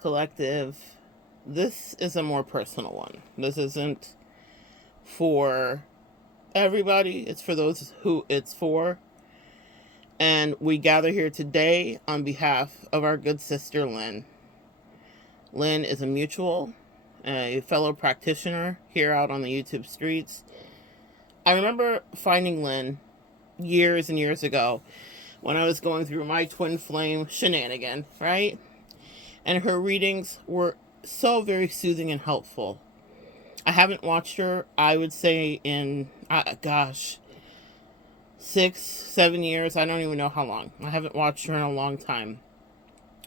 Collective, this is a more personal one. This isn't for everybody, it's for those who it's for. And we gather here today on behalf of our good sister Lynn. Lynn is a mutual, a fellow practitioner here out on the YouTube streets. I remember finding Lynn years and years ago when I was going through my twin flame shenanigan, right? And her readings were so very soothing and helpful. I haven't watched her, I would say, in, 6-7 years. I don't even know how long. I haven't watched her in a long time.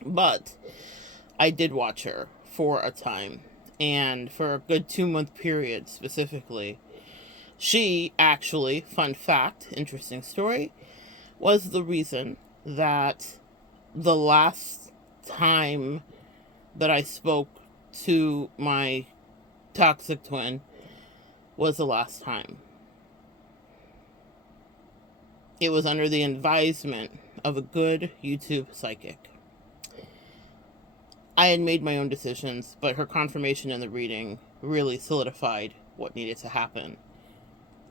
But I did watch her for a time. And for a good 2-month period specifically. She actually, fun fact, interesting story, was the reason that the last time that I spoke to my toxic twin was the last time. It was under the advisement of a good YouTube psychic. I had made my own decisions, but her confirmation in the reading really solidified what needed to happen,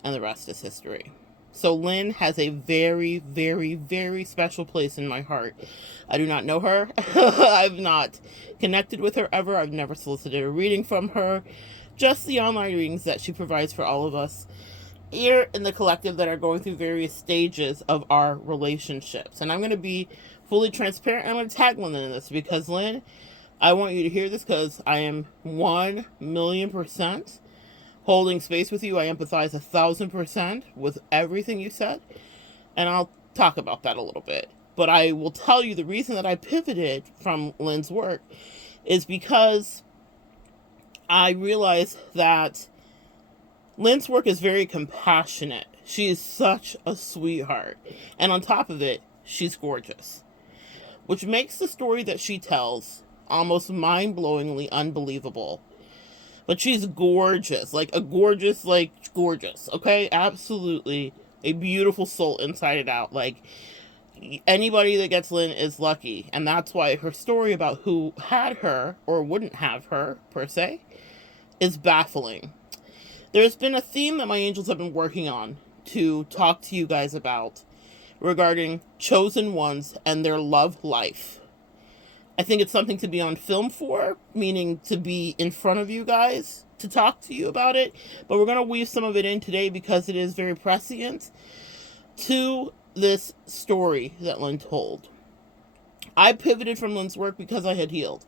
and the rest is history. So Lynn has a very, very, very special place in my heart. I do not know her. I've not connected with her ever. I've never solicited a reading from her. Just the online readings that she provides for all of us here in the collective that are going through various stages of our relationships. And I'm going to be fully transparent. I'm going to tag Lynn in this because, Lynn, I want you to hear this because I am 1,000,000% holding space with you. I empathize 1,000% with everything you said, and I'll talk about that a little bit. But I will tell you the reason that I pivoted from Lynn's work is because I realized that Lynn's work is very compassionate. She is such a sweetheart, and on top of it, she's gorgeous, which makes the story that she tells almost mind-blowingly unbelievable. But she's gorgeous, like gorgeous, okay? Absolutely a beautiful soul inside and out. Like, anybody that gets Lynn is lucky. And that's why her story about who had her, or wouldn't have her, per se, is baffling. There's been a theme that my angels have been working on to talk to you guys about regarding chosen ones and their love life. I think it's something to be on film for, meaning to be in front of you guys to talk to you about it. But we're going to weave some of it in today because it is very prescient to this story that Lynn told. I pivoted from Lynn's work because I had healed.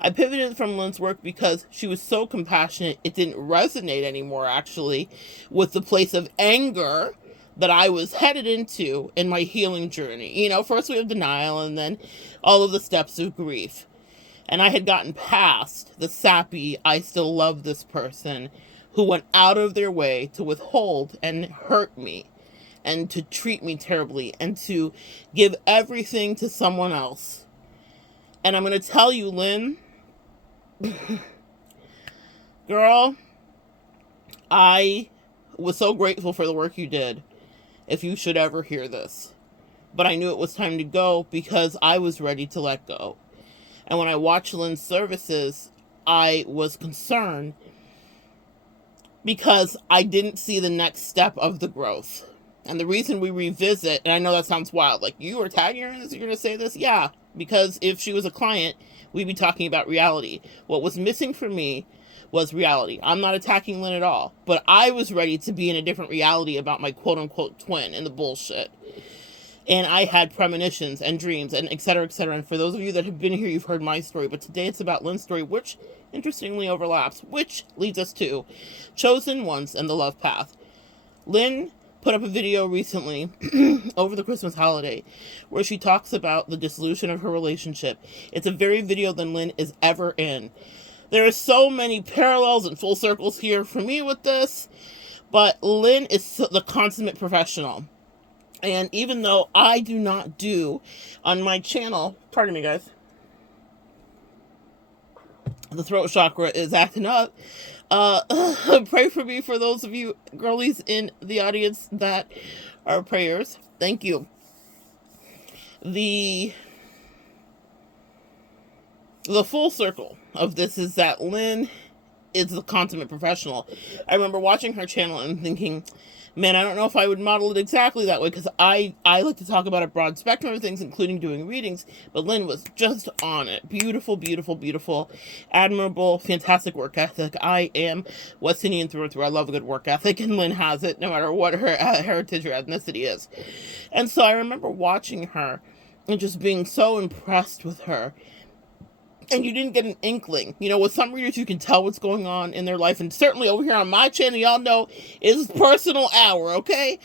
I pivoted from Lynn's work because she was so compassionate, it didn't resonate anymore, actually, with the place of anger that I was headed into in my healing journey. You know, first we have denial and then all of the steps of grief. And I had gotten past the sappy, I still love this person who went out of their way to withhold and hurt me and to treat me terribly and to give everything to someone else. And I'm going to tell you, Lynn, girl, I was so grateful for the work you did, if you should ever hear this. But I knew it was time to go because I was ready to let go. And when I watched Lynn's services, I was concerned because I didn't see the next step of the growth. And the reason we revisit, and I know that sounds wild, like you were tagging her in this, you're going to say this? Yeah, because if she was a client, we'd be talking about reality. What was missing for me was reality. I'm not attacking Lynn at all, but I was ready to be in a different reality about my quote-unquote twin and the bullshit. And I had premonitions and dreams and et cetera, et cetera. And for those of you that have been here, you've heard my story. But today it's about Lynn's story, which interestingly overlaps, which leads us to chosen ones and the love path. Lynn put up a video recently over the Christmas holiday where she talks about the dissolution of her relationship. It's a very video than Lynn is ever in. There are so many parallels and full circles here for me with this, but Lynn is the consummate professional. And even though I do not do on my channel, pardon me guys, the throat chakra is acting up, pray for me for those of you girlies in the audience that are prayers. Thank you. The the full circle of this is that Lynn is the consummate professional. I remember watching her channel and thinking, man, I don't know if I would model it exactly that way, because I like to talk about a broad spectrum of things, including doing readings, but Lynn was just on it. Beautiful, beautiful, beautiful, admirable, fantastic work ethic. I am West Indian through and through. I love a good work ethic, and Lynn has it, no matter what her heritage or ethnicity is. And so I remember watching her and just being so impressed with her. And you didn't get an inkling. You know, with some readers, you can tell what's going on in their life. And certainly over here on my channel, y'all know, it's personal hour, okay?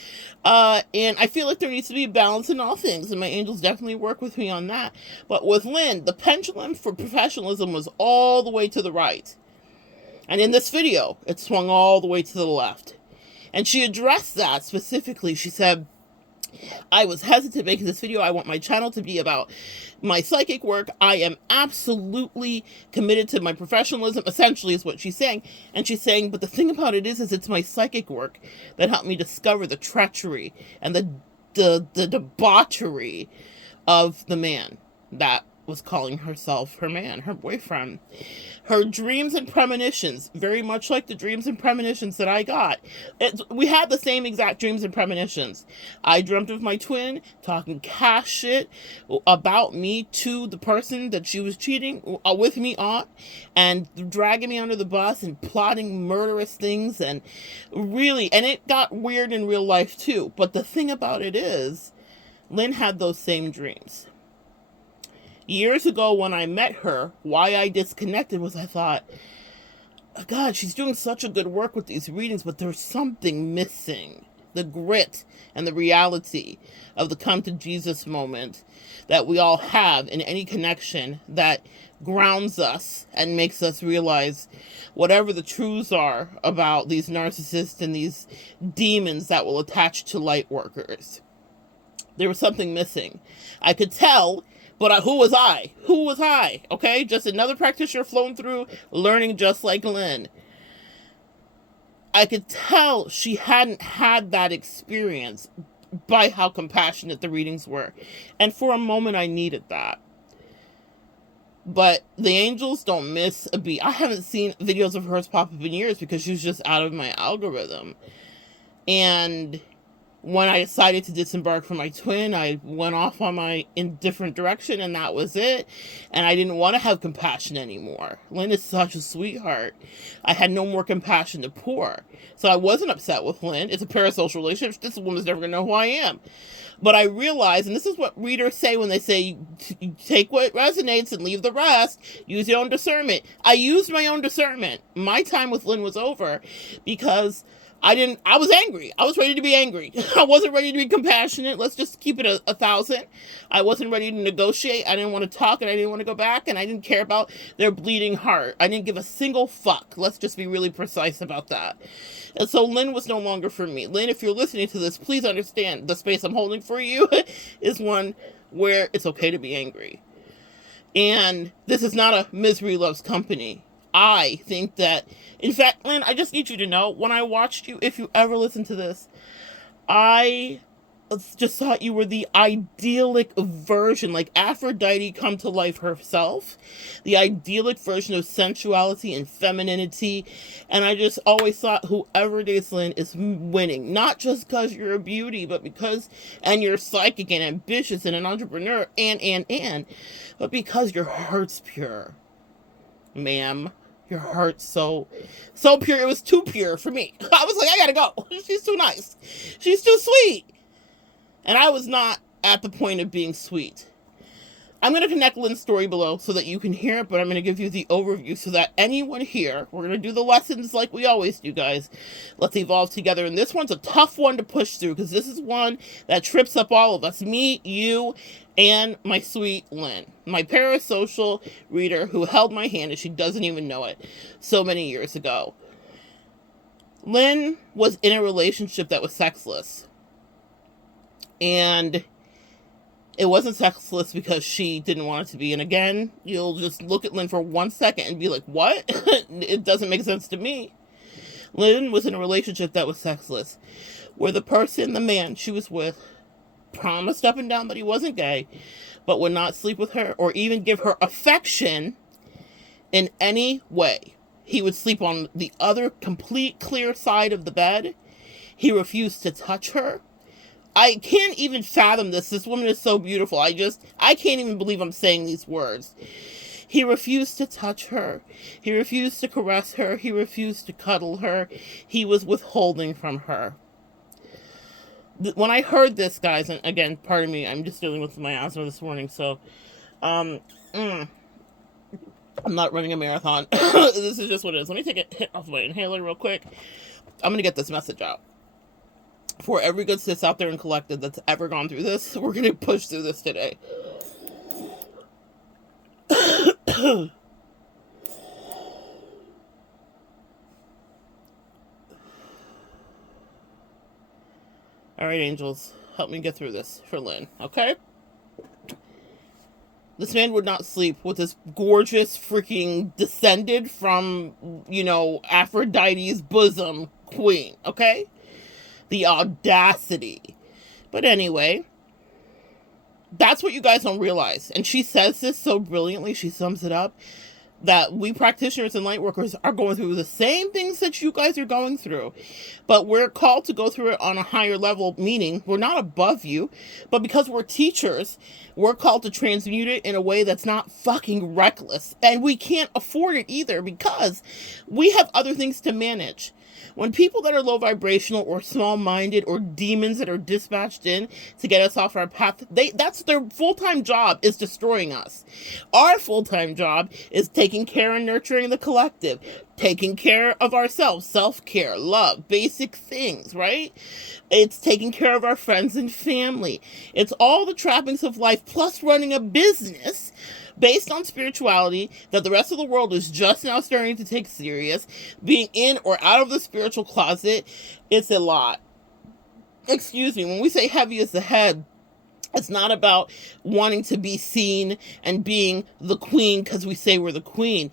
And I feel like there needs to be a balance in all things. And my angels definitely work with me on that. But with Lynn, the pendulum for professionalism was all the way to the right. And in this video, it swung all the way to the left. And she addressed that specifically. She said, I was hesitant making this video. I want my channel to be about my psychic work. I am absolutely committed to my professionalism, essentially is what she's saying. And she's saying, but the thing about it is it's my psychic work that helped me discover the treachery and the debauchery of the man that was calling herself her man, her boyfriend. Her dreams and premonitions, very much like the dreams and premonitions that I got. We had the same exact dreams and premonitions. I dreamt of my twin talking cash shit about me to the person that she was cheating with me on, and dragging me under the bus and plotting murderous things, and really, and it got weird in real life too. But the thing about it is, Lynn had those same dreams. Years ago when I met her, why I disconnected was I thought, oh God, she's doing such a good work with these readings, but there's something missing. The grit and the reality of the come to Jesus moment that we all have in any connection that grounds us and makes us realize whatever the truths are about these narcissists and these demons that will attach to light workers. There was something missing. I could tell. But who was I? Who was I? Okay, just another practitioner flown through, learning just like Lynn. I could tell she hadn't had that experience by how compassionate the readings were. And for a moment, I needed that. But the angels don't miss a beat. I haven't seen videos of hers pop up in years because she was just out of my algorithm. And when I decided to disembark from my twin, I went off on my different direction, and that was it. And I didn't want to have compassion anymore. Lynn is such a sweetheart. I had no more compassion to pour. So I wasn't upset with Lynn. It's a parasocial relationship. This woman's never going to know who I am. But I realized, and this is what readers say when they say, take what resonates and leave the rest. Use your own discernment. I used my own discernment. My time with Lynn was over because I was angry. I was ready to be angry. I wasn't ready to be compassionate. Let's just keep it a 1,000. I wasn't ready to negotiate. I didn't want to talk, and I didn't want to go back, and I didn't care about their bleeding heart. I didn't give a single fuck. Let's just be really precise about that. And so Lynn was no longer for me. Lynn, if you're listening to this, please understand the space I'm holding for you is one where it's okay to be angry. And this is not a misery loves company. I think that, in fact, Lynn, I just need you to know, when I watched you, if you ever listen to this, I just thought you were the idyllic version, like Aphrodite come to life herself, the idyllic version of sensuality and femininity. And I just always thought whoever dates Lynn is winning, not just because you're a beauty, but because, and you're psychic and ambitious and an entrepreneur, but because your heart's pure. Ma'am, your heart's so pure. It was too pure for me. I was like, I gotta go. She's too nice. She's too sweet. And I was not at the point of being sweet. I'm going to connect Lynn's story below so that you can hear it, but I'm going to give you the overview so that anyone here, we're going to do the lessons like we always do, guys. Let's evolve together. And this one's a tough one to push through because this is one that trips up all of us. Me, you, and my sweet Lynn, my parasocial reader who held my hand and she doesn't even know it so many years ago. Lynn was in a relationship that was sexless. And it wasn't sexless because she didn't want it to be. And again, you'll just look at Lynn for 1 second and be like, what? It doesn't make sense to me. Lynn was in a relationship that was sexless, where the person, the man she was with, promised up and down that he wasn't gay, but would not sleep with her or even give her affection in any way. He would sleep on the other complete clear side of the bed. He refused to touch her. I can't even fathom this. This woman is so beautiful. I can't even believe I'm saying these words. He refused to touch her. He refused to caress her. He refused to cuddle her. He was withholding from her. When I heard this, guys, and again, pardon me, I'm just dealing with my asthma this morning, so, I'm not running a marathon. This is just what it is. Let me take a hit off my inhaler real quick. I'm going to get this message out. For every good sis out there and collected that's ever gone through this, we're going to push through this today. All right, angels, help me get through this for Lynn, okay? This man would not sleep with this gorgeous freaking descended from, Aphrodite's bosom queen, okay? The audacity. But anyway, that's what you guys don't realize. And she says this so brilliantly, she sums it up, that we practitioners and light workers are going through the same things that you guys are going through. But we're called to go through it on a higher level, meaning we're not above you, but because we're teachers, we're called to transmute it in a way that's not fucking reckless. And we can't afford it either because we have other things to manage. When people that are low vibrational or small-minded or demons that are dispatched in to get us off our path, that's their full-time job, is destroying us. Our full-time job is taking care and nurturing the collective, taking care of ourselves, self-care, love, basic things, right? It's taking care of our friends and family. It's all the trappings of life, plus running a business based on spirituality that the rest of the world is just now starting to take serious. Being in or out of the spiritual closet, it's a lot. Excuse me, when we say heavy as the head, it's not about wanting to be seen and being the queen because we say we're the queen.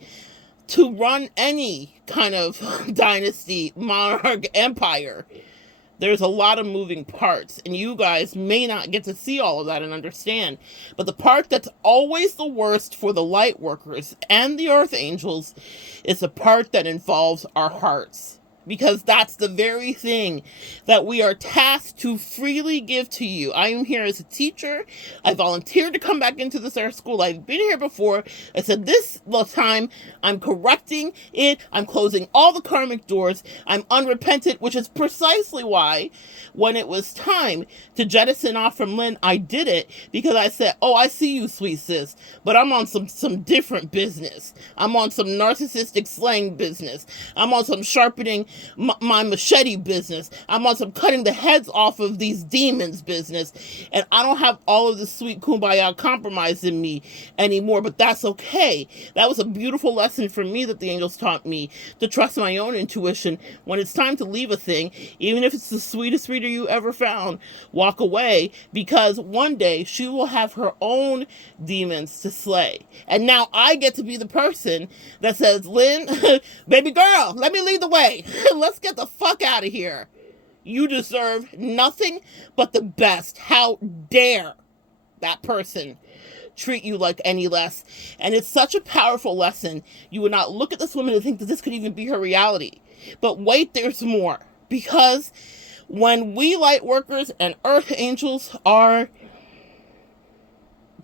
To run any kind of dynasty, monarch, empire, there's a lot of moving parts, and you guys may not get to see all of that and understand. But the part that's always the worst for the light workers and the earth angels is the part that involves our hearts. Because that's the very thing that we are tasked to freely give to you. I am here as a teacher. I volunteered to come back into this art school. I've been here before. I said this time I'm correcting it. I'm closing all the karmic doors. I'm unrepentant, which is precisely why when it was time to jettison off from Lynn, I did it because I said, oh, I see you, sweet sis, but I'm on some different business. I'm on some narcissistic slang business. I'm on some sharpening my machete business. I'm on some cutting the heads off of these demons business. And I don't have all of the sweet kumbaya compromise in me anymore, but that's okay. That was a beautiful lesson for me that the angels taught me, to trust my own intuition. When it's time to leave a thing, even if it's the sweetest reader you ever found, walk away, because one day she will have her own demons to slay. And now I get to be the person that says, Lynn, baby girl, let me lead the way. Let's get the fuck out of here. You deserve nothing but the best. How dare that person treat you like any less? And it's such a powerful lesson. You would not look at this woman and think that this could even be her reality. But wait, there's more. Because when we light workers and earth angels are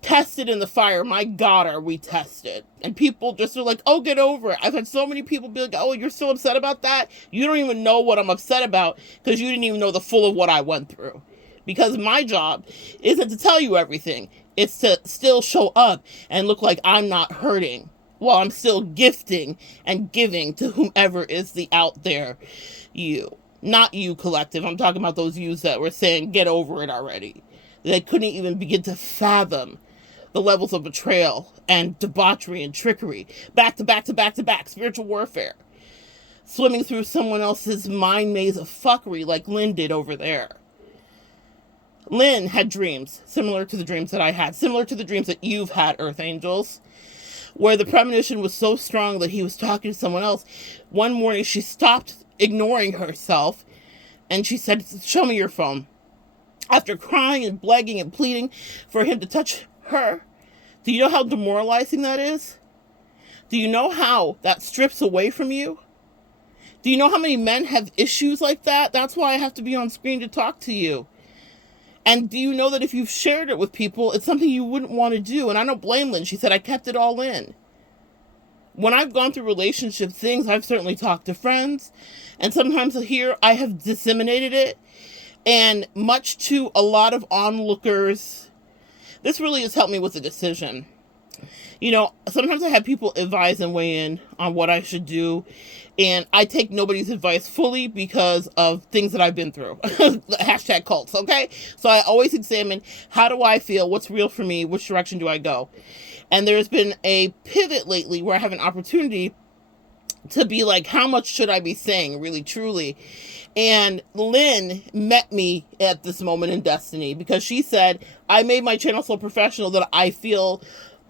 tested in the fire, my God, are we tested. And people just are like, oh, get over it. I've had so many people be like, oh, you're still upset about that? You don't even know what I'm upset about because you didn't even know the full of what I went through. Because my job isn't to tell you everything. It's to still show up and look like I'm not hurting while I'm still gifting and giving to whomever is the out there you. Not you, collective. I'm talking about those yous that were saying, get over it already. They couldn't even begin to fathom the levels of betrayal and debauchery and trickery. Back to back to back to back. Spiritual warfare. Swimming through someone else's mind maze of fuckery like Lynn did over there. Lynn had dreams similar to the dreams that I had. Similar to the dreams that you've had, Earth Angels. Where the premonition was so strong that he was talking to someone else. One morning she stopped ignoring herself and she said, show me your phone. After crying and begging and pleading for him to touch her. Do you know how demoralizing that is? Do you know how that strips away from you? Do you know how many men have issues like that? That's why I have to be on screen to talk to you. And do you know that if you've shared it with people, it's something you wouldn't want to do? And I don't blame Lynn. She said, I kept it all in. When I've gone through relationship things, I've certainly talked to friends. And sometimes here I have disseminated it. And much to a lot of onlookers, this really has helped me with the decision. You know, sometimes I have people advise and weigh in on what I should do. And I take nobody's advice fully because of things that I've been through. Hashtag cults, okay? So I always examine, how do I feel? What's real for me? Which direction do I go? And there's been a pivot lately where I have an opportunity to be like, how much should I be saying, really, truly? And Lynn met me at this moment in destiny because she said, I made my channel so professional that I feel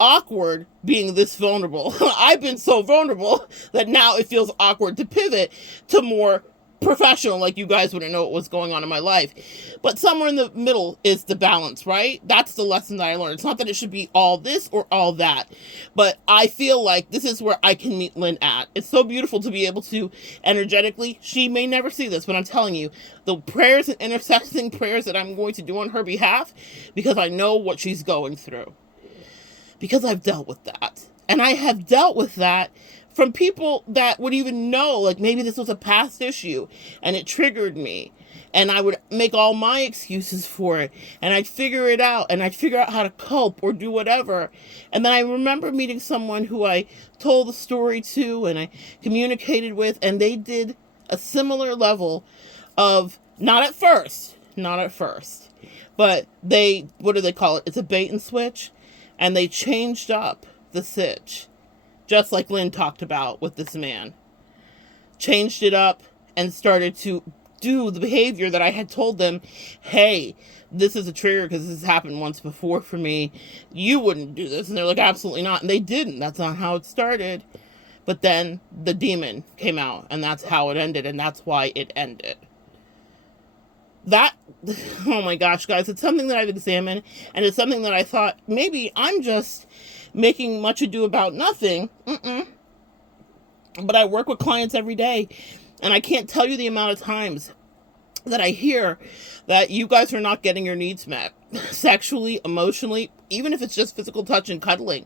awkward being this vulnerable. I've been so vulnerable that now it feels awkward to pivot to more professional, like you guys wouldn't know what was going on in my life. But somewhere in the middle is the balance, right? That's the lesson that I learned. It's not that it should be all this or all that, but I feel like this is where I can meet Lynn at. It's so beautiful to be able to energetically, she may never see this, but I'm telling you, the prayers and intercessing prayers that I'm going to do on her behalf, because I know what she's going through. Because I've dealt with that. And I have dealt with that from people that would even know, like maybe this was a past issue and it triggered me. And I would make all my excuses for it. And I'd figure it out. And I'd figure out how to cope or do whatever. And then I remember meeting someone who I told the story to and I communicated with. And they did a similar level of, not at first, but they, what do they call it? It's a bait and switch. And they changed up the sitch, just like Lynn talked about with this man. Changed it up and started to do the behavior that I had told them, hey, this is a trigger because this has happened once before for me. You wouldn't do this. And they're like, absolutely not. And they didn't. That's not how it started. But then the demon came out and that's how it ended. And that's why it ended. That, oh my gosh, guys, it's something that I've examined, and it's something that I thought, maybe I'm just making much ado about nothing. But I work with clients every day, and I can't tell you the amount of times that I hear that you guys are not getting your needs met, sexually, emotionally, even if it's just physical touch and cuddling,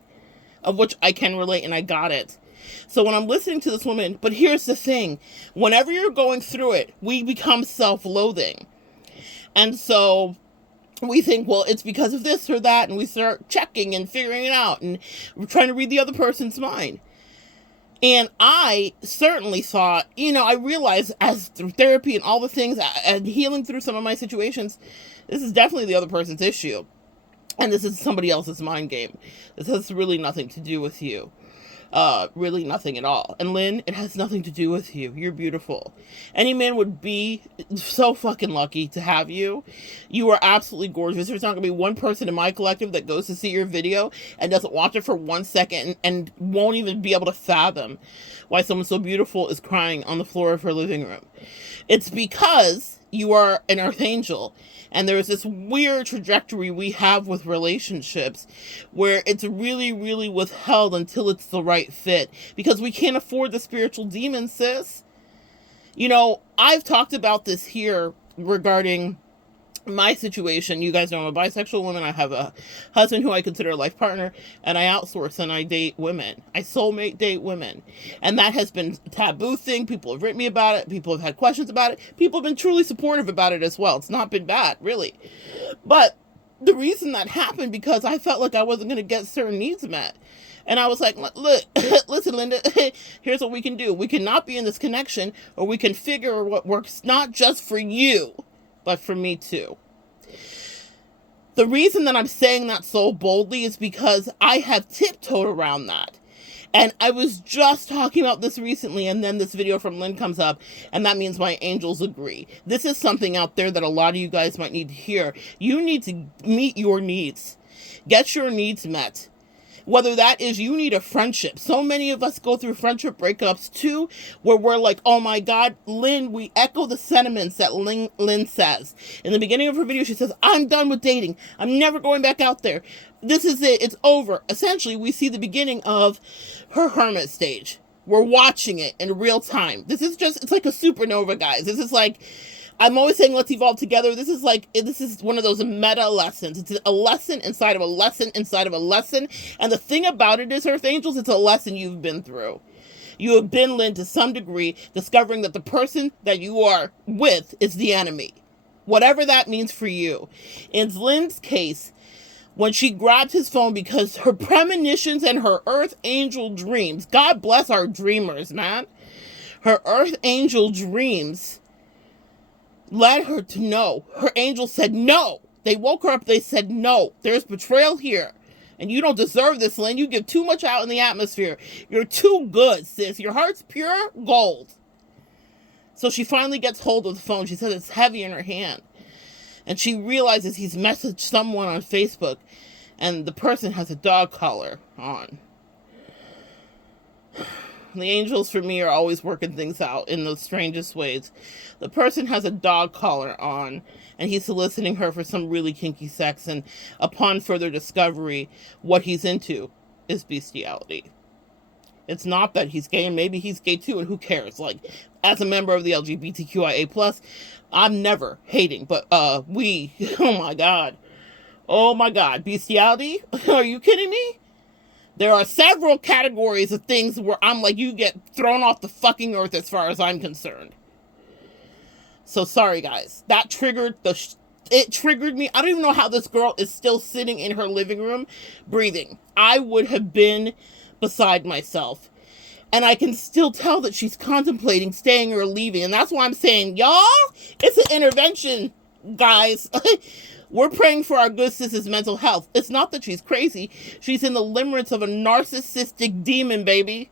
of which I can relate, and I got it. So when I'm listening to this woman, but here's the thing, whenever you're going through it, we become self-loathing. And so we think, well, it's because of this or that, and we start checking and figuring it out, and we're trying to read the other person's mind. And I certainly thought, you know, I realized as through therapy and all the things and healing through some of my situations, this is definitely the other person's issue. And this is somebody else's mind game. This has really nothing to do with you. Really nothing at all. And Lynn, it has nothing to do with you. You're beautiful. Any man would be so fucking lucky to have you. You are absolutely gorgeous. There's not going to be one person in my collective that goes to see your video and doesn't watch it for 1 second and won't even be able to fathom why someone so beautiful is crying on the floor of her living room. It's because you are an earth angel. And there's this weird trajectory we have with relationships where it's really, really withheld until it's the right fit. Because we can't afford the spiritual demon, sis. You know, I've talked about this here regarding my situation. You guys know I'm a bisexual woman. I have a husband who I consider a life partner, and I outsource and I date women. I soulmate date women. And that has been a taboo thing. People have written me about it. People have had questions about it. People have been truly supportive about it as well. It's not been bad, really. But the reason that happened because I felt like I wasn't going to get certain needs met. And I was like, look, listen, Linda, here's what we can do. We cannot be in this connection, or we can figure what works not just for you, but for me too. The reason that I'm saying that so boldly is because I have tiptoed around that. And I was just talking about this recently, and then this video from Lynn comes up, and that means my angels agree. This is something out there that a lot of you guys might need to hear. You need to meet your needs. Get your needs met. Whether that is you need a friendship. So many of us go through friendship breakups too, where we're like, oh my God, Lynn, we echo the sentiments that Lynn says. In the beginning of her video, she says, I'm done with dating. I'm never going back out there. this is it. It's over. Essentially, we see the beginning of her hermit stage. We're watching it in real time. This is just, it's like a supernova, guys. This is like, I'm always saying let's evolve together. This is one of those meta lessons. It's a lesson inside of a lesson inside of a lesson. And the thing about it is, Earth Angels, it's a lesson you've been through. You have been, Lynn, to some degree, discovering that the person that you are with is the enemy. Whatever that means for you. In Lynn's case, when she grabbed his phone because her premonitions and her Earth Angel dreams, God bless our dreamers, man. Her Earth Angel dreams led her to know. Her angel said no. They woke her up. They said no. There's betrayal here. And you don't deserve this, Lynn. You give too much out in the atmosphere. You're too good, sis. Your heart's pure gold. So she finally gets hold of the phone. She says it's heavy in her hand. And she realizes he's messaged someone on Facebook. And the person has a dog collar on. The angels, for me, are always working things out in the strangest ways. The person has a dog collar on, and he's soliciting her for some really kinky sex, and upon further discovery, what he's into is bestiality. It's not that he's gay, and maybe he's gay too, and who cares? Like, as a member of the LGBTQIA+, I'm never hating, but oh my God, bestiality? Are you kidding me? There are several categories of things where I'm like, you get thrown off the fucking earth as far as I'm concerned. So sorry, guys. That triggered it triggered me. I don't even know how this girl is still sitting in her living room breathing. I would have been beside myself. And I can still tell that she's contemplating staying or leaving. And that's why I'm saying, y'all, it's an intervention, guys. We're praying for our good sister's mental health. It's not that she's crazy. She's in the limerence of a narcissistic demon, baby.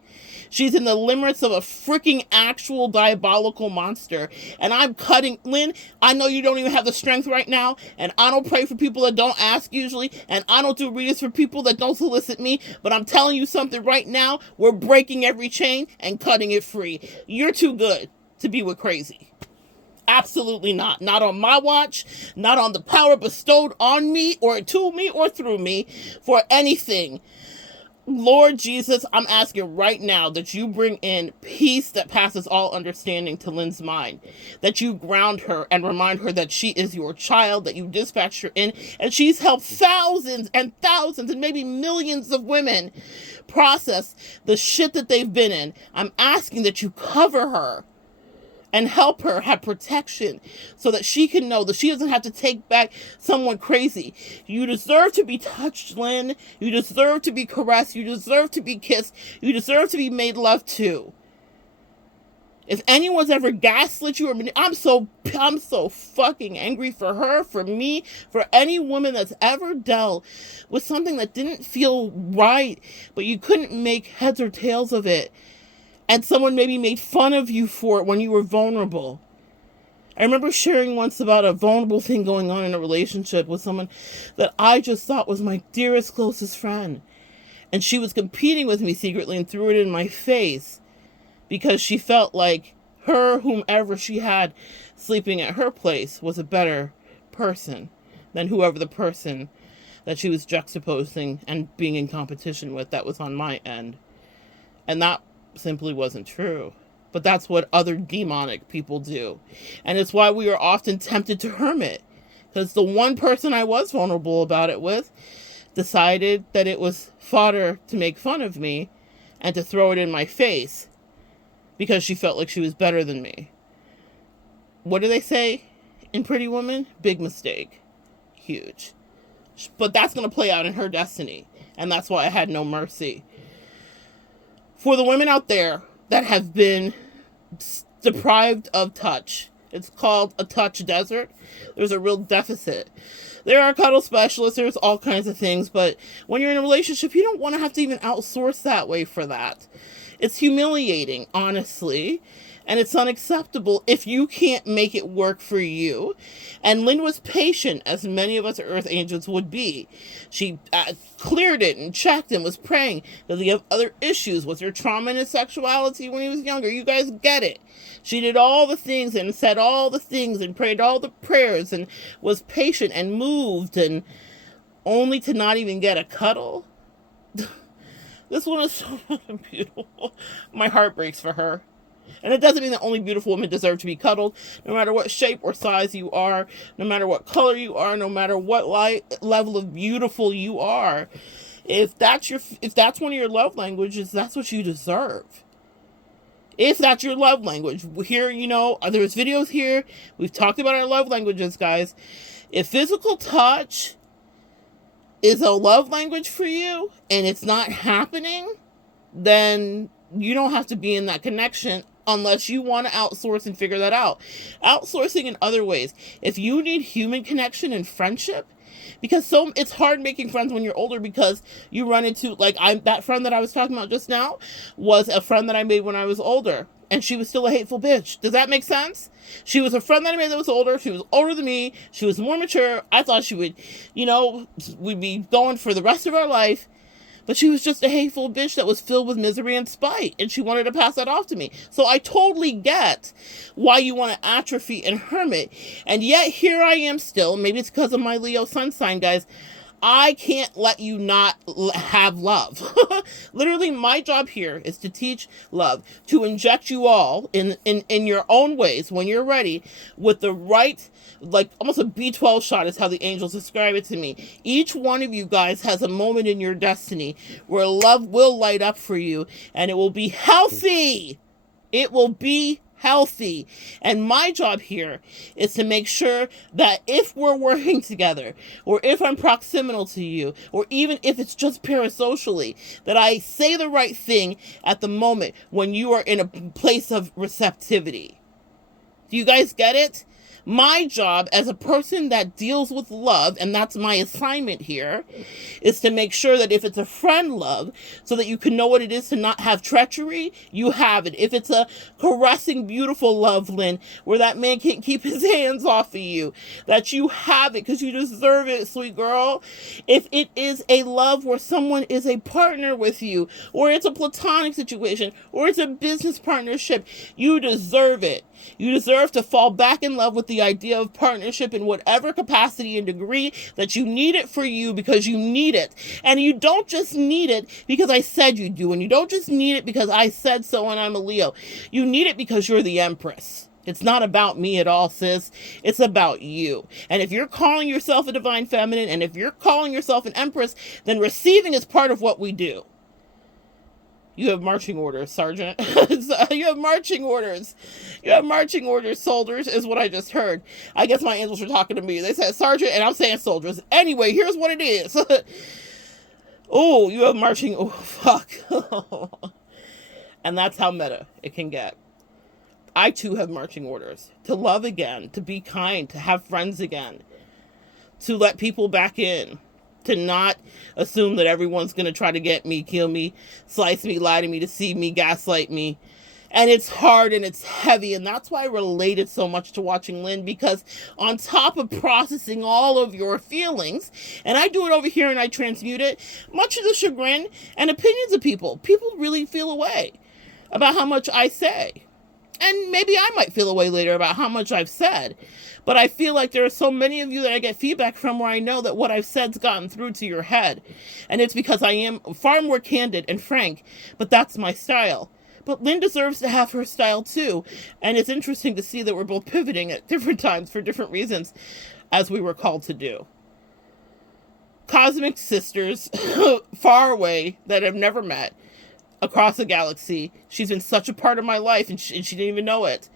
She's in the limerence of a freaking actual diabolical monster. And I'm cutting, Lynn, I know you don't even have the strength right now. And I don't pray for people that don't ask usually. And I don't do readings for people that don't solicit me. But I'm telling you something right now. We're breaking every chain and cutting it free. You're too good to be with crazy. Absolutely not. Not on my watch, not on the power bestowed on me or to me or through me for anything. Lord Jesus, I'm asking right now that you bring in peace that passes all understanding to Lynn's mind, that you ground her and remind her that she is your child, that you dispatched her in, and she's helped thousands and thousands and maybe millions of women process the shit that they've been in. I'm asking that you cover her and help her have protection so that she can know that she doesn't have to take back someone crazy. You deserve to be touched, Lynn. You deserve to be caressed. You deserve to be kissed. You deserve to be made love to. If anyone's ever gaslit you, I'm so fucking angry for her, for me, for any woman that's ever dealt with something that didn't feel right, but you couldn't make heads or tails of it. And someone maybe made fun of you for it when you were vulnerable. I remember sharing once about a vulnerable thing going on in a relationship with someone that I just thought was my dearest, closest friend. And she was competing with me secretly and threw it in my face because she felt like whomever she had sleeping at her place was a better person than whoever the person that she was juxtaposing and being in competition with that was on my end. And that simply wasn't true. But that's what other demonic people do. And it's why we are often tempted to hermit. Because the one person I was vulnerable about it with decided that it was fodder to make fun of me and to throw it in my face because she felt like she was better than me. What do they say in Pretty Woman? Big mistake. Huge. But that's going to play out in her destiny. And that's why I had no mercy. For the women out there that have been deprived of touch, it's called a touch desert. There's a real deficit. There are cuddle specialists, there's all kinds of things, but when you're in a relationship, you don't want to have to even outsource that way for that. It's humiliating, honestly, and it's unacceptable if you can't make it work for you. And Lynn was patient, as many of us Earth Angels would be. She cleared it and checked and was praying. Does he have other issues? Was there trauma in his sexuality when he was younger? You guys get it. She did all the things and said all the things and prayed all the prayers and was patient and moved and only to not even get a cuddle. This one is so beautiful. My heart breaks for her. And it doesn't mean that only beautiful women deserve to be cuddled, no matter what shape or size you are, no matter what color you are, no matter what level of beautiful you are. If that's one of your love languages, that's what you deserve. If that's your love language. Here, there's videos here. We've talked about our love languages, guys. If physical touch is a love language for you and it's not happening, then you don't have to be in that connection unless you want to outsource and figure that out. Outsourcing in other ways. If you need human connection and friendship, because it's hard making friends when you're older, because you run into, that friend that I was talking about just now was a friend that I made when I was older, and she was still a hateful bitch. Does that make sense? She was a friend that I made that was older. She was older than me. She was more mature. I thought she would, we'd be going for the rest of our life. But she was just a hateful bitch that was filled with misery and spite, and she wanted to pass that off to me. So I totally get why you want to atrophy and hermit. And yet here I am still. Maybe it's because of my Leo sun sign, guys. I can't let you not have love. Literally, my job here is to teach love, to inject you all in your own ways when you're ready with the right, almost a B12 shot is how the angels describe it to me. Each one of you guys has a moment in your destiny where love will light up for you, and it will be healthy. It will be healthy. And my job here is to make sure that if we're working together, or if I'm proximal to you, or even if it's just parasocially, that I say the right thing at the moment when you are in a place of receptivity. Do you guys get it? My job as a person that deals with love, and that's my assignment here, is to make sure that if it's a friend love, so that you can know what it is to not have treachery, you have it. If it's a caressing, beautiful love, Lynn, where that man can't keep his hands off of you, that you have it because you deserve it, sweet girl. If it is a love where someone is a partner with you, or it's a platonic situation, or it's a business partnership, you deserve it. You deserve to fall back in love with the idea of partnership in whatever capacity and degree that you need it for you, because you need it. And you don't just need it because I said you do. And you don't just need it because I said so and I'm a Leo. You need it because you're the Empress. It's not about me at all, sis. It's about you. And if you're calling yourself a divine feminine, and if you're calling yourself an Empress, then receiving is part of what we do. You have marching orders, Sergeant. You have marching orders. You have marching orders, soldiers, is what I just heard. I guess my angels were talking to me. They said Sergeant, and I'm saying soldiers. Anyway, here's what it is. Oh, you have marching... Oh, fuck. And that's how meta it can get. I, too, have marching orders. To love again, to be kind, to have friends again, to let people back in. To not assume that everyone's going to try to get me, kill me, slice me, lie to me, deceive me, gaslight me. And it's hard and it's heavy. And that's why I related so much to watching Lynn, because on top of processing all of your feelings, and I do it over here and I transmute it, much of the chagrin and opinions of people really feel away about how much I say. And maybe I might feel away later about how much I've said. But I feel like there are so many of you that I get feedback from where I know that what I've said's gotten through to your head. And it's because I am far more candid and frank, but that's my style. But Lynn deserves to have her style too. And it's interesting to see that we're both pivoting at different times for different reasons, as we were called to do. Cosmic sisters far away that I've never met across the galaxy. She's been such a part of my life, and she didn't even know it.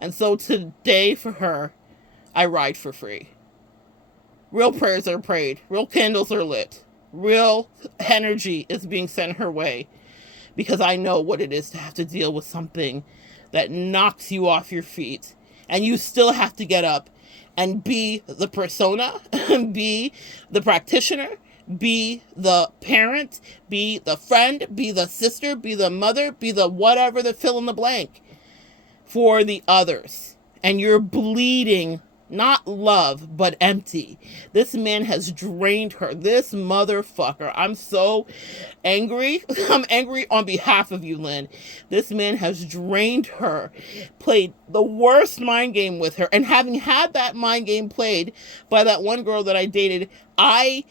And so today for her, I ride for free. Real prayers are prayed. Real candles are lit. Real energy is being sent her way. Because I know what it is to have to deal with something that knocks you off your feet. And you still have to get up and be the persona, be the practitioner, be the parent, be the friend, be the sister, be the mother, be the whatever, the fill in the blank for the others. And you're bleeding Not love, but empty. This man has drained her. This motherfucker. I'm so angry. I'm angry on behalf of you, Lynn. This man has drained her, played the worst mind game with her. And having had that mind game played by that one girl that I dated, I've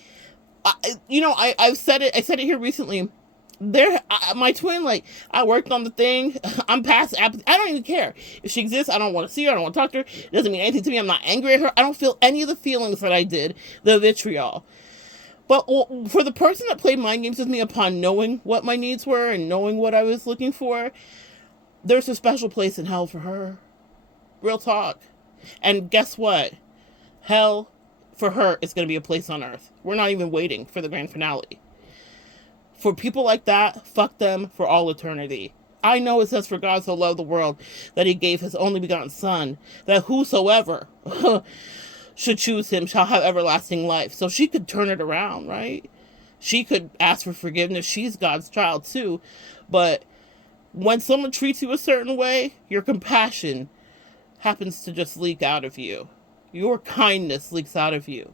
said it. I said it here recently. My twin, like, I worked on the thing. I'm past app. I don't even care if she exists. I don't want to see her. I don't want to talk to her. It doesn't mean anything to me. I'm not angry at her. I don't feel any of the feelings that I did, the vitriol. But for the person that played mind games with me upon knowing what my needs were and knowing what I was looking for, there's a special place in hell for her. Real talk. And guess what? Hell for her is going to be a place on earth. We're not even waiting for the grand finale. For people like that, fuck them for all eternity. I know it says, for God so loved the world that he gave his only begotten son, that whosoever should choose him shall have everlasting life. So she could turn it around, right? She could ask for forgiveness. She's God's child too. But when someone treats you a certain way, your compassion happens to just leak out of you. Your kindness leaks out of you.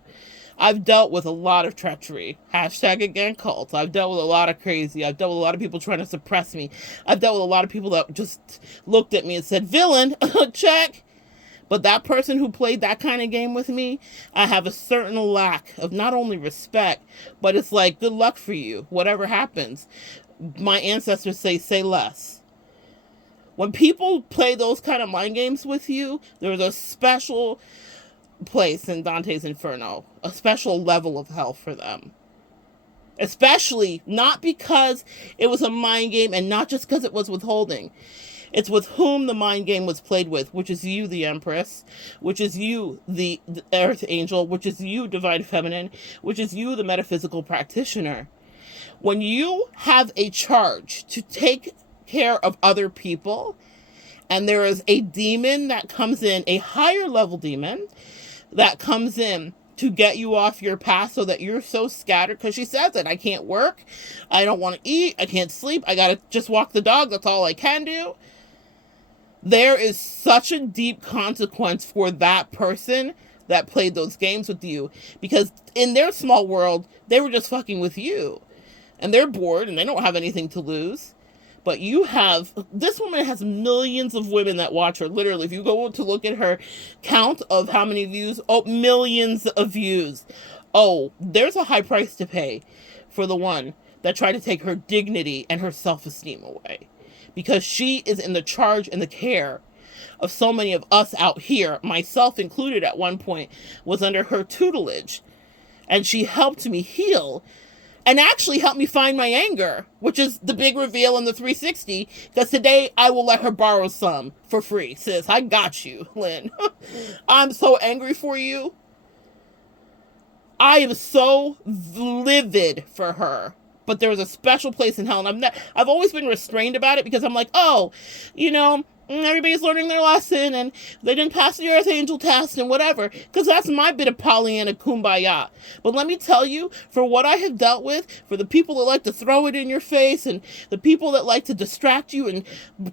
I've dealt with a lot of treachery. Hashtag again cults. I've dealt with a lot of crazy. I've dealt with a lot of people trying to suppress me. I've dealt with a lot of people that just looked at me and said, villain, check. But that person who played that kind of game with me, I have a certain lack of not only respect, but it's like, good luck for you. Whatever happens. My ancestors say less. When people play those kind of mind games with you, there's a special place in Dante's Inferno, a special level of hell for them. Especially not because it was a mind game and not just because it was withholding. It's with whom the mind game was played with, which is you, the Empress, which is you, the Earth Angel, which is you, Divine Feminine, which is you, the metaphysical practitioner. When you have a charge to take care of other people, and there is a demon that comes in, a higher level demon, that comes in to get you off your path so that you're so scattered, because she says it, I can't work, I don't want to eat, I can't sleep, I gotta just walk the dog, that's all I can do. There is such a deep consequence for that person that played those games with you, because in their small world, they were just fucking with you, and they're bored, and they don't have anything to lose. But this woman has millions of women that watch her. Literally, if you go to look at her count of how many views, millions of views. There's a high price to pay for the one that tried to take her dignity and her self-esteem away. Because she is in the charge and the care of so many of us out here, myself included at one point, was under her tutelage. And she helped me heal and actually helped me find my anger, which is the big reveal in the 360, because today I will let her borrow some for free. Sis, I got you, Lynn. I'm so angry for you. I am so livid for her. But there was a special place in hell, and I've always been restrained about it, because I'm like, everybody's learning their lesson, and they didn't pass the Earth Angel test, and whatever, because that's my bit of Pollyanna kumbaya. But let me tell you, for what I have dealt with, for the people that like to throw it in your face, and the people that like to distract you and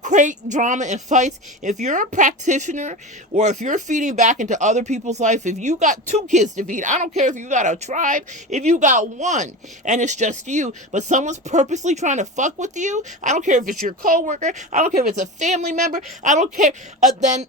create drama and fights, if you're a practitioner, or if you're feeding back into other people's life, if you got 2 kids to feed, I don't care if you got a tribe, if you got 1, and it's just you, but someone's purposely trying to fuck with you, I don't care if it's your coworker, I don't care if it's a family member, I don't care. Then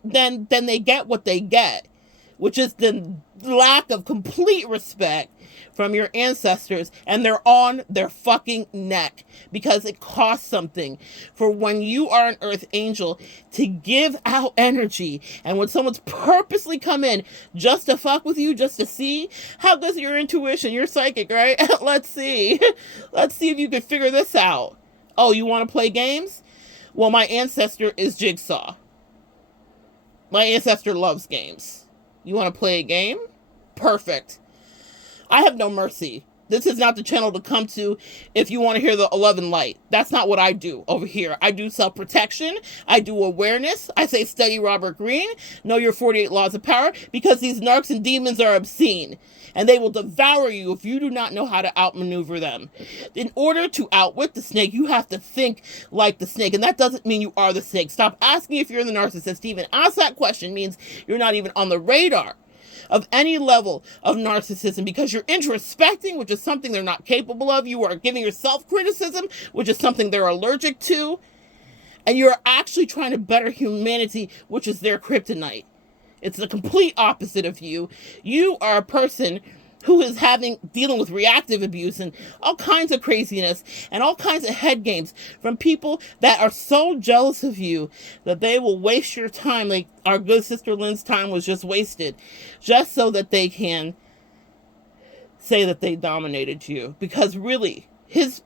they get what they get, which is the lack of complete respect from your ancestors, and they're on their fucking neck, because it costs something for when you are an Earth Angel to give out energy, and when someone's purposely come in just to fuck with you, just to see how good's your intuition, you're psychic, right? Let's see if you can figure this out. You want to play games? Well, my ancestor is Jigsaw. My ancestor loves games. You want to play a game? Perfect. I have no mercy. This is not the channel to come to if you want to hear the 11 light. That's not what I do over here. I do self-protection. I do awareness. I say study Robert Greene. Know your 48 laws of power, because these narcs and demons are obscene, and they will devour you if you do not know how to outmaneuver them. In order to outwit the snake, you have to think like the snake, and that doesn't mean you are the snake. Stop asking if you're the narcissist. Even ask that question means you're not even on the radar. of any level of narcissism, because you're introspecting, which is something they're not capable of. You are giving yourself criticism, which is something they're allergic to. And you're actually trying to better humanity, which is their kryptonite. It's the complete opposite of you. You are a person who is dealing with reactive abuse and all kinds of craziness and all kinds of head games from people that are so jealous of you that they will waste your time, like our good sister Lynn's time was just wasted, just so that they can say that they dominated you. Because really, his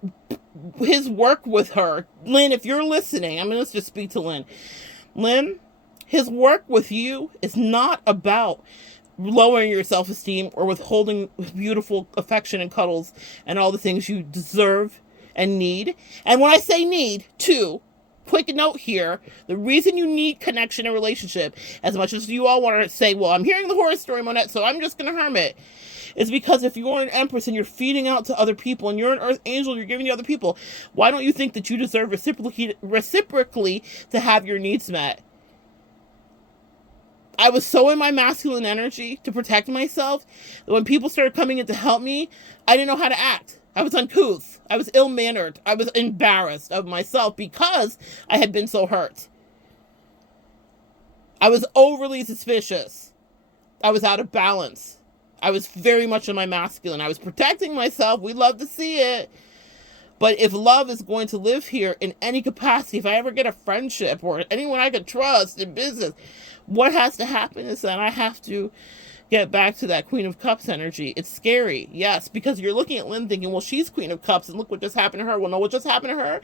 work with her, Lynn, if you're listening, let's just speak to Lynn. Lynn, his work with you is not about lowering your self-esteem or withholding beautiful affection and cuddles and all the things you deserve and need. And when I say need, too, quick note here, the reason you need connection and relationship, as much as you all want to say, well, I'm hearing the horror story, Monette, so I'm just going to hermit, is because if you're an empress and you're feeding out to other people and you're an earth angel, you're giving to other people, why don't you think that you deserve reciprocally to have your needs met? I was so in my masculine energy to protect myself that when people started coming in to help me, I didn't know how to act. I was uncouth. I was ill-mannered. I was embarrassed of myself because I had been so hurt. I was overly suspicious. I was out of balance. I was very much in my masculine. I was protecting myself. We love to see it. But if love is going to live here in any capacity, if I ever get a friendship or anyone I could trust in business, what has to happen is that I have to get back to that Queen of Cups energy. It's scary, yes, because you're looking at Lynn thinking, well, she's Queen of Cups, and look what just happened to her. Well, no, what just happened to her,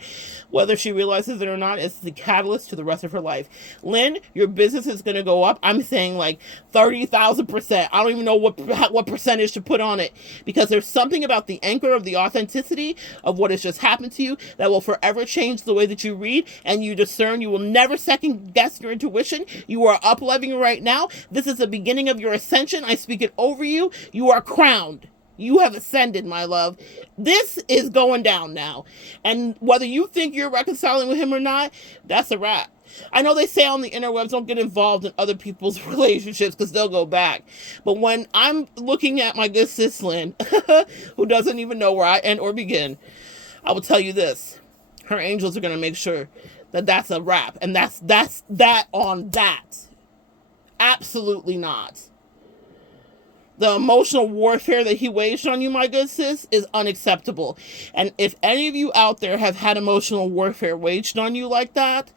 whether she realizes it or not, is the catalyst to the rest of her life. Lynn, your business is going to go up. I'm saying like 30,000%. I don't even know what percentage to put on it, because there's something about the anchor of the authenticity of what has just happened to you that will forever change the way that you read and you discern. You will never second guess your intuition. You are up-leveling right now. This is the beginning of your ascension. I speak it over you. You are crowned. You have ascended, my love. This is going down now. And whether you think you're reconciling with him or not, that's a wrap. I know they say on the interwebs, don't get involved in other people's relationships because they'll go back. But when I'm looking at my good sis Lynn, who doesn't even know where I end or begin, I will tell you this. Her angels are going to make sure that that's a wrap. And that's that on that. Absolutely not. The emotional warfare that he waged on you, my good sis, is unacceptable. And if any of you out there have had emotional warfare waged on you like that,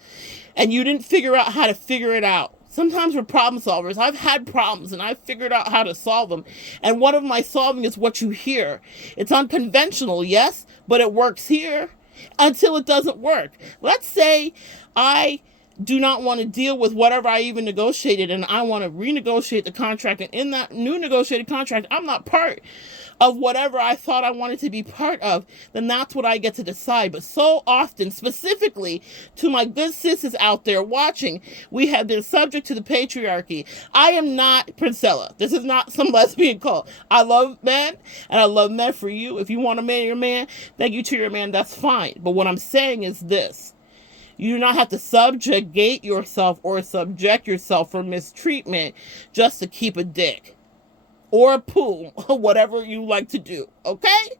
and you didn't figure out how to figure it out, sometimes we're problem solvers. I've had problems, and I've figured out how to solve them. And one of my solving is what you hear. It's unconventional, yes, but it works here until it doesn't work. Let's say I do not want to deal with whatever I even negotiated, and I want to renegotiate the contract, and in that new negotiated contract, I'm not part of whatever I thought I wanted to be part of, then that's what I get to decide. But so often, specifically to my good sisters out there watching, we have been subject to the patriarchy. I am not Princella. This is not some lesbian cult. I love men, and I love men for you. If you want to marry your man, thank you to your man, that's fine. But what I'm saying is this. You do not have to subjugate yourself or subject yourself for mistreatment just to keep a dick or a poo, whatever you like to do, okay?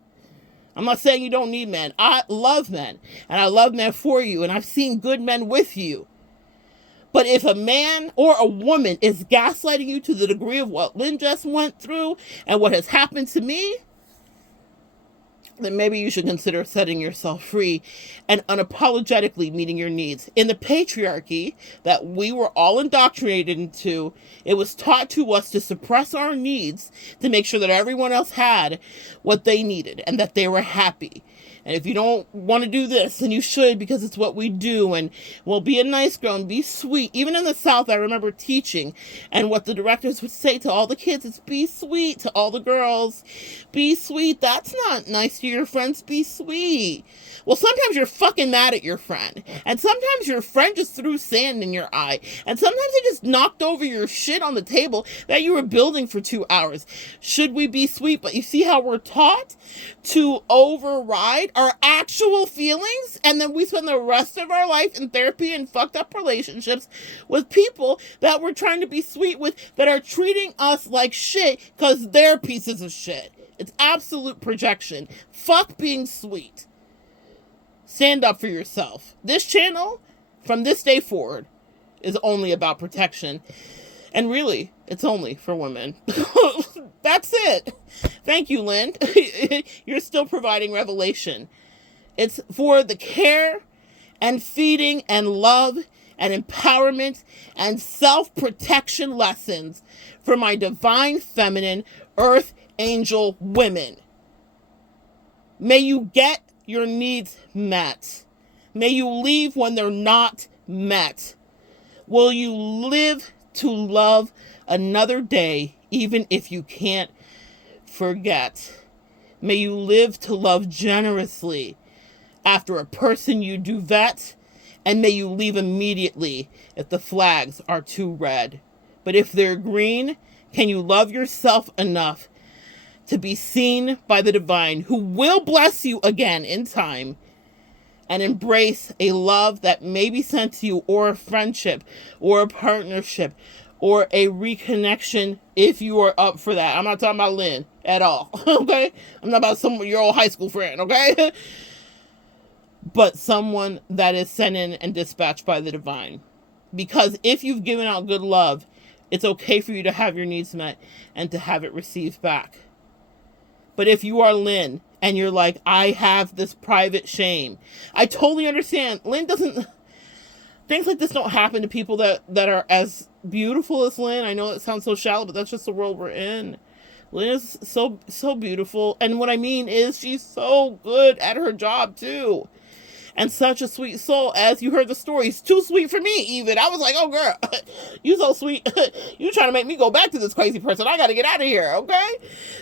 I'm not saying you don't need men. I love men, and I love men for you, and I've seen good men with you. But if a man or a woman is gaslighting you to the degree of what Lynn just went through and what has happened to me, then maybe you should consider setting yourself free and unapologetically meeting your needs. In the patriarchy that we were all indoctrinated into, it was taught to us to suppress our needs to make sure that everyone else had what they needed and that they were happy. And if you don't want to do this, then you should, because it's what we do. And well, be a nice girl and be sweet. Even in the South, I remember teaching, and what the directors would say to all the kids is, be sweet to all the girls. Be sweet. That's not nice to your friends. Be sweet. Well, sometimes you're fucking mad at your friend. And sometimes your friend just threw sand in your eye. And sometimes they just knocked over your shit on the table that you were building for 2 hours. Should we be sweet? But you see how we're taught to override our actual feelings, and then we spend the rest of our life in therapy and fucked up relationships with people that we're trying to be sweet with that are treating us like shit because they're pieces of shit. It's absolute projection. Fuck being sweet. Stand up for yourself. This channel, from this day forward, is only about protection. And really, it's only for women. That's it. Thank you, Lynn. You're still providing revelation. It's for the care and feeding and love and empowerment and self-protection lessons for my divine feminine earth angel women. May you get your needs met. May you leave when they're not met. Will you live to love another day, even if you can't forget? May you live to love generously after a person you do vet, and may you leave immediately if the flags are too red. But if they're green, can you love yourself enough to be seen by the divine, who will bless you again in time, and embrace a love that may be sent to you, or a friendship, or a partnership, or a reconnection if you are up for that. I'm not talking about Lynn at all, okay? I'm not about your old high school friend, okay? But someone that is sent in and dispatched by the divine. Because if you've given out good love, it's okay for you to have your needs met and to have it received back. But if you are Lynn and you're like, I have this private shame, I totally understand. Lynn doesn't, things like this don't happen to people that are as beautiful as Lynn. I know it sounds so shallow, but that's just the world we're in. Lynn is so beautiful. And what I mean is she's so good at her job too. And such a sweet soul. As you heard the story, it's too sweet for me even. I was like, oh girl, you so sweet. You trying to make me go back to this crazy person. I got to get out of here, okay?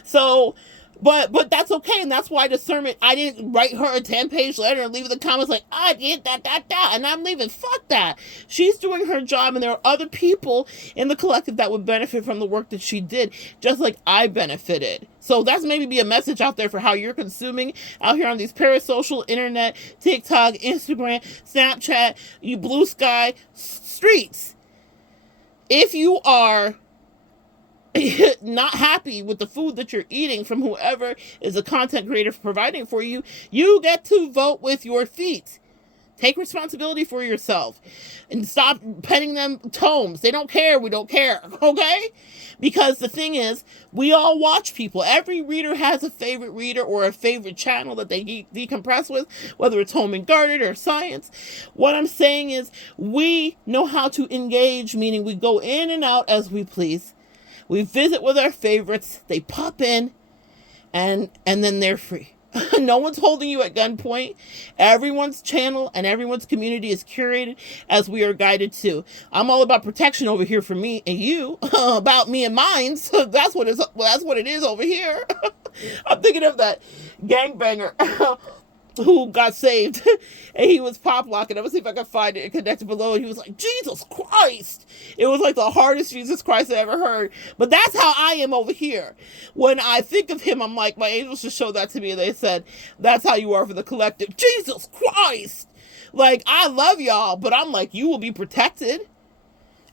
So, but that's okay. And that's why discernment, I didn't write her a 10-page letter and leave in the comments like, I did that, and I'm leaving. Fuck that. She's doing her job, and there are other people in the collective that would benefit from the work that she did, just like I benefited. So that's maybe be a message out there for how you're consuming out here on these parasocial internet, TikTok, Instagram, Snapchat, you blue sky streets. If you are not happy with the food that you're eating from whoever is the content creator providing for you, you get to vote with your feet. Take responsibility for yourself and stop penning them tomes. They don't care. We don't care. Okay? Because the thing is, we all watch people. Every reader has a favorite reader or a favorite channel that they decompress with, whether it's home and garden or science. What I'm saying is we know how to engage, meaning we go in and out as we please. We visit with our favorites. They pop in and then they're free. No one's holding you at gunpoint. Everyone's channel and everyone's community is curated as we are guided to. I'm all about protection over here for me and you, about me and mine. So that's what it is over here. I'm thinking of that gangbanger who got saved and he was pop locking. I'm gonna see if I can find it and connect it below. And he was like, Jesus Christ. It was like the hardest Jesus Christ I ever heard. But that's how I am over here. When I think of him, I'm like, my angels just showed that to me. And they said, that's how you are for the collective. Jesus Christ. Like, I love y'all, but I'm like, you will be protected.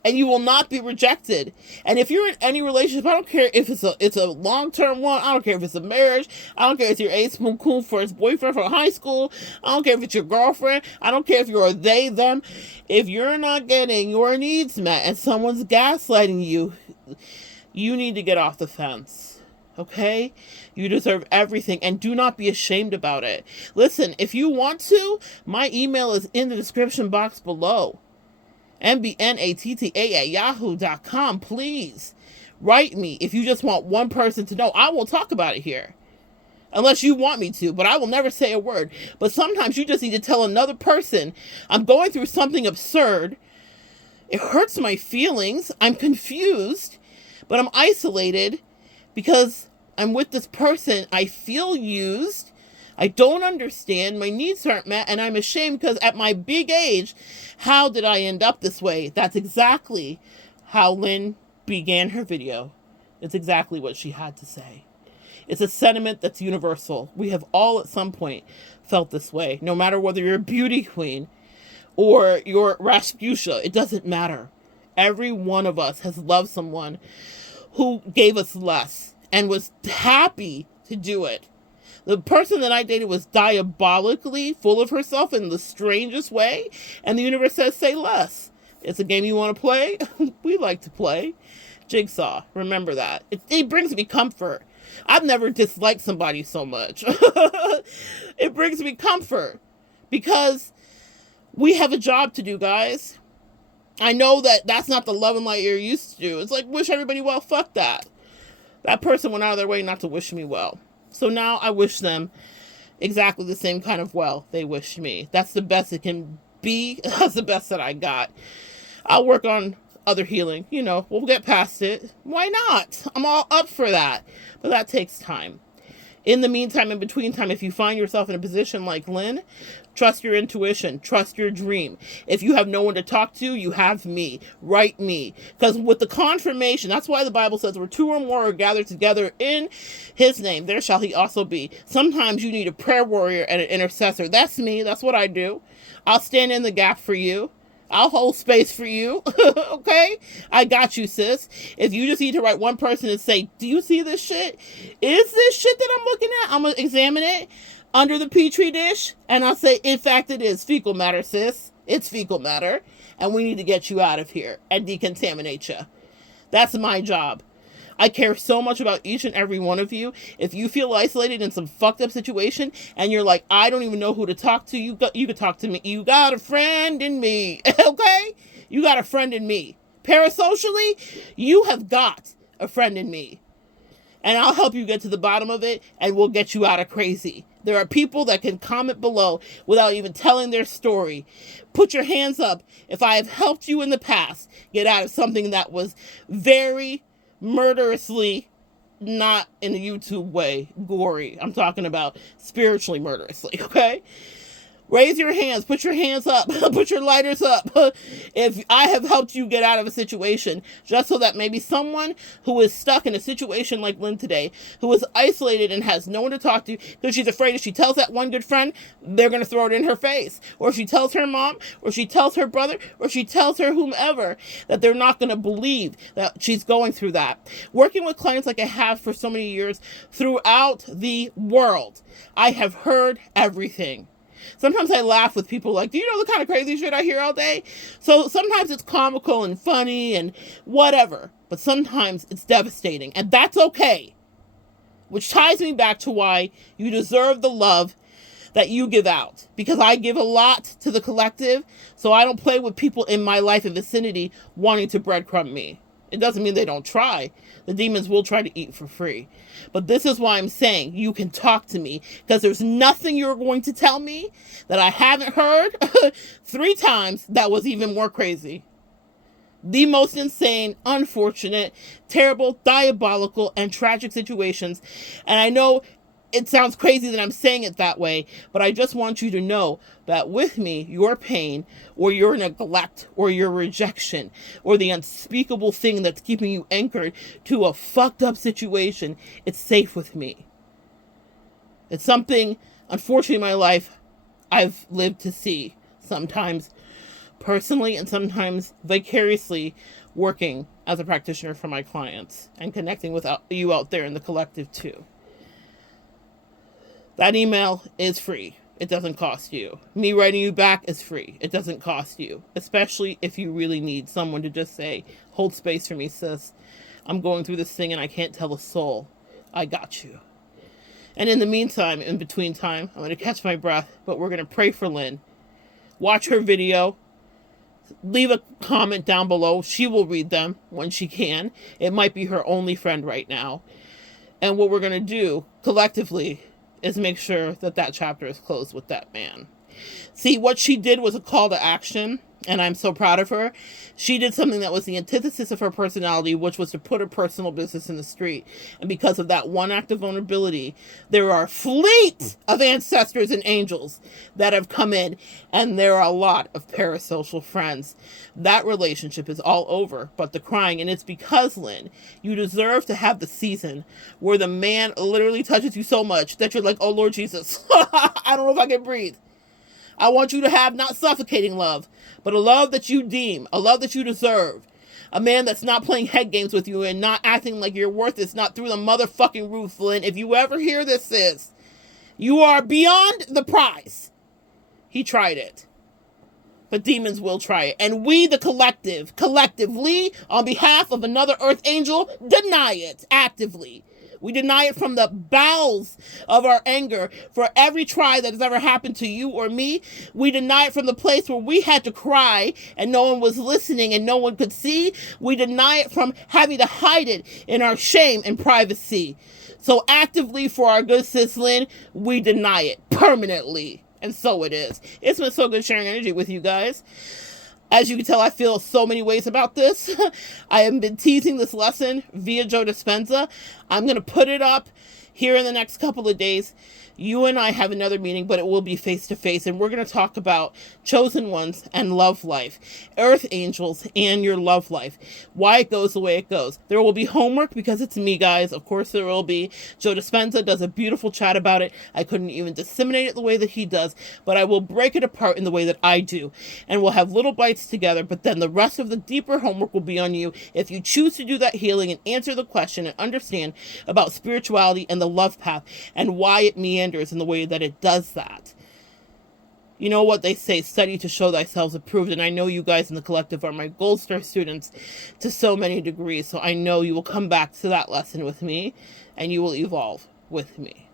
And you will not be rejected. And if you're in any relationship, I don't care if it's a long-term one. I don't care if it's a marriage. I don't care if it's your ace moon cool first boyfriend from high school. I don't care if it's your girlfriend. I don't care if you're a they, them. If you're not getting your needs met and someone's gaslighting you, you need to get off the fence. Okay? You deserve everything, and do not be ashamed about it. Listen, if you want to, my email is in the description box below. MBNATTA@yahoo.com. Please write me if you just want one person to know. I will talk about it here. Unless you want me to, but I will never say a word. But sometimes you just need to tell another person, I'm going through something absurd. It hurts my feelings. I'm confused, but I'm isolated because I'm with this person. I feel used. I don't understand. My needs aren't met, and I'm ashamed because at my big age, how did I end up this way? That's exactly how Lynn began her video. It's exactly what she had to say. It's a sentiment that's universal. We have all at some point felt this way. No matter whether you're a beauty queen or you're Rasputia, it doesn't matter. Every one of us has loved someone who gave us less and was happy to do it. The person that I dated was diabolically full of herself in the strangest way, and the universe says, say less. It's a game you want to play? We like to play. Jigsaw, remember that. It brings me comfort. I've never disliked somebody so much. It brings me comfort because we have a job to do, guys. I know that that's not the love and light you're used to. It's like, wish everybody well. Fuck that. That person went out of their way not to wish me well. So now I wish them exactly the same kind of well they wished me. That's the best it can be. That's the best that I got. I'll work on other healing. You know, we'll get past it. Why not? I'm all up for that. But that takes time. In the meantime, in between time, if you find yourself in a position like Lynn, trust your intuition, trust your dream. If you have no one to talk to, you have me. Write me. Because with the confirmation, that's why the Bible says where two or more are gathered together in his name, there shall he also be. Sometimes you need a prayer warrior and an intercessor. That's me. That's what I do. I'll stand in the gap for you. I'll hold space for you. Okay? I got you, sis. If you just need to write one person and say, do you see this shit? Is this shit that I'm looking at? I'm going to examine it under the Petri dish. And I'll say, in fact, it is fecal matter, sis. It's fecal matter. And we need to get you out of here and decontaminate you. That's my job. I care so much about each and every one of you. If you feel isolated in some fucked up situation and you're like, I don't even know who to talk to, you can talk to me. You got a friend in me. Okay? You got a friend in me. Parasocially, you have got a friend in me. And I'll help you get to the bottom of it, and we'll get you out of crazy. There are people that can comment below without even telling their story. Put your hands up if I have helped you in the past get out of something that was very murderously, not in a YouTube way, gory. I'm talking about spiritually murderously, okay? Raise your hands. Put your hands up. Put your lighters up. If I have helped you get out of a situation, just so that maybe someone who is stuck in a situation like Lynn today, who is isolated and has no one to talk to because she's afraid if she tells that one good friend, they're going to throw it in her face. Or if she tells her mom, or she tells her brother, or she tells her whomever, that they're not going to believe that she's going through that. Working with clients like I have for so many years throughout the world, I have heard everything. Sometimes I laugh with people like, do you know the kind of crazy shit I hear all day? So sometimes it's comical and funny and whatever, but sometimes it's devastating, and that's okay. Which ties me back to why you deserve the love that you give out. Because I give a lot to the collective, so I don't play with people in my life and vicinity wanting to breadcrumb me. It doesn't mean they don't try. The demons will try to eat for free. But this is why I'm saying you can talk to me, because there's nothing you're going to tell me that I haven't heard 3 times that was even more crazy. The most insane, unfortunate, terrible, diabolical, and tragic situations. And I know it sounds crazy that I'm saying it that way, but I just want you to know that with me, your pain, or your neglect, or your rejection, or the unspeakable thing that's keeping you anchored to a fucked up situation, it's safe with me. It's something, unfortunately, in my life, I've lived to see. Sometimes personally, and sometimes vicariously, working as a practitioner for my clients, and connecting with you out there in the collective too. That email is free. It doesn't cost you. Me writing you back is free. It doesn't cost you. Especially if you really need someone to just say, hold space for me, sis. I'm going through this thing and I can't tell a soul. I got you. And in the meantime, in between time, I'm going to catch my breath, but we're going to pray for Lynn. Watch her video. Leave a comment down below. She will read them when she can. It might be her only friend right now. And what we're going to do collectively is make sure that that chapter is closed with that man. See, what she did was a call to action. And I'm so proud of her. She did something that was the antithesis of her personality, which was to put her personal business in the street. And because of that one act of vulnerability, there are fleets of ancestors and angels that have come in, and there are a lot of parasocial friends. That relationship is all over, but the crying, and it's because, Lynn, you deserve to have the season where the man literally touches you so much that you're like, oh, Lord Jesus, I don't know if I can breathe. I want you to have not suffocating love, but a love that you deem, a love that you deserve. A man that's not playing head games with you and not acting like you're worth it, not through the motherfucking roof, Lynn. If you ever hear this, sis, you are beyond the prize. He tried it. But demons will try it. And we, the collectively, on behalf of another earth angel, deny it actively. We deny it from the bowels of our anger for every try that has ever happened to you or me. We deny it from the place where we had to cry and no one was listening and no one could see. We deny it from having to hide it in our shame and privacy. So actively, for our good sis Lynn, we deny it permanently. And so it is. It's been so good sharing energy with you guys. As you can tell, I feel so many ways about this. I have been teasing this lesson via Joe Dispenza. I'm going to put it up here in the next couple of days. You and I have another meeting, but it will be face-to-face, and we're going to talk about chosen ones and love life, earth angels and your love life, why it goes the way it goes. There will be homework because it's me, guys. Of course there will be. Joe Dispenza does a beautiful chat about it. I couldn't even disseminate it the way that he does, but I will break it apart in the way that I do, and we'll have little bites together, but then the rest of the deeper homework will be on you if you choose to do that healing and answer the question and understand about spirituality and the love path and why it meanders in the way that it does that. You know what they say, study to show thyself approved, and I know you guys in the collective are my Gold Star students to so many degrees, so I know you will come back to that lesson with me and you will evolve with me.